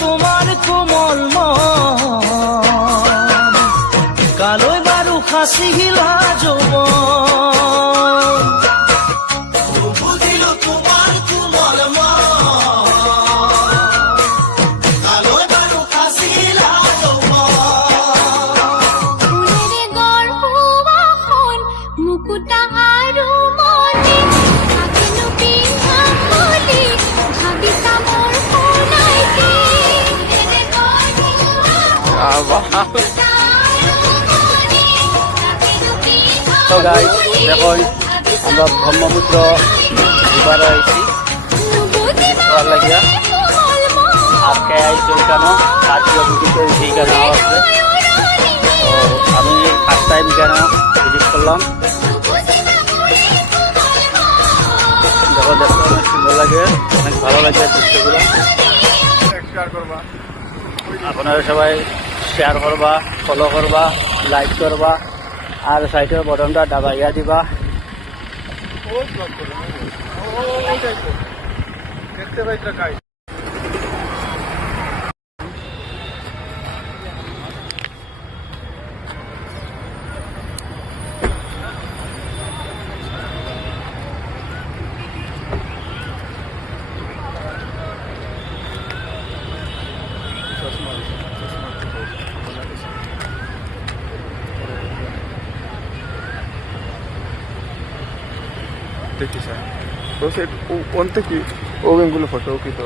তোমার কোমল মন, কালৈ বাৰু ফাঁচি গিলা যৌৱন। বুজিলো তোমাৰ কোমল মন, কালৈ বাৰু ফাঁচি গিলা যৌৱন। ফুলেৰে গৰ্ভবাসন মুকুতা আৰু মণি, ভাবিলো পিন্ধাম বুলি ভাবিছা মোৰ সোণাইটি। ফুলেৰে গৰ্ভবাসন তো গাইস দেখুন আমরা ব্রহ্মপুত্র এবারে আইছি ভালো লাগিয়া আজকে আইছি কেন আজকে ভিজিট করেছি কেন আসছে তো আমি ফার্স্ট টাইম কেন ভিজিট করলাম। দেখো দেখো অনেক সুন্দর লাগে, অনেক ভালো লাগে দৃশ্যগুলো। আপনারা সবাই শেয়ার করবা, ফলো করবা, লাইক করবা আর সাইডের বটনটা দাবাইয়া দিবা। দেখতে পাইছো গাইস দেখি স্যার তো সে ওনতে কি ওগুলো ফটো কি তো